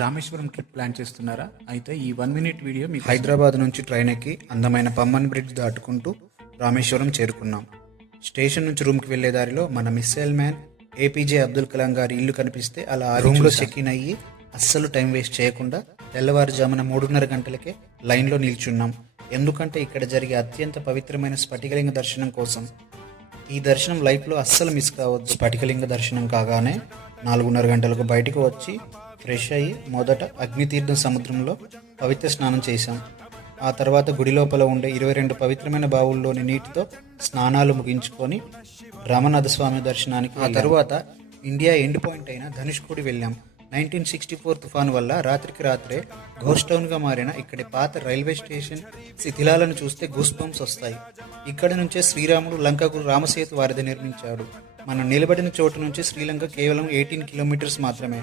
Rameswaram trip plan చేస్తున్నారా? అయితే ఈ 1 మినిట్ వీడియో మీకు హైదరాబాద్ నుంచి ట్రైన్ ఎక్కి అందమైన పమ్మన్ బ్రిడ్జ్ దాటుకుంటూ రామేశ్వరం చేరుకున్నాం. స్టేషన్ నుంచి రూమ్కి వెళ్లే దారిలో మన missile man APJ Abdul Kalam గారి ఇల్లు కనిపిస్తే అలా ఆ రూమ్లో చెక్ ఇన్ అయ్యి అస్సలు టైం వేస్ట్ చేయకుండా తెల్లవారుజామున 3:30 గంటలకే లైన్లో నిల్చున్నాం. ఎందుకంటే ఇక్కడ జరిగే అత్యంత పవిత్రమైన స్ఫటికలింగ దర్శనం కోసం. ఈ దర్శనం లైఫ్లో అస్సలు మిస్ కావద్దు. స్ఫటికలింగ దర్శనం కాగానే 4:30 గంటలకు బయటకు వచ్చి ఫ్రెష్ అయ్యి మొదట అగ్నితీర్థం సముద్రంలో పవిత్ర స్నానం చేశాం. ఆ తర్వాత గుడి లోపల ఉండే 22 పవిత్రమైన బావుల్లోని నీటితో స్నానాలు ముగించుకొని రామనాథ స్వామి దర్శనానికి ఆ తర్వాత ఇండియా ఎండ్ పాయింట్ అయిన ధనుష్కోడి వెళ్ళాం. 1964 తుఫాను వల్ల రాత్రికి రాత్రే ఘోస్ట్ టౌన్గా మారిన ఇక్కడి పాత రైల్వే స్టేషన్ శిథిలాలను చూస్తే గూస్ బంప్స్ వస్తాయి. ఇక్కడి నుంచే శ్రీరాముడు లంకకు రామసేతు వారధి నిర్మించాడు. మనం నిలబడిన చోటు నుంచి శ్రీలంక కేవలం 18 కిలోమీటర్స్ మాత్రమే.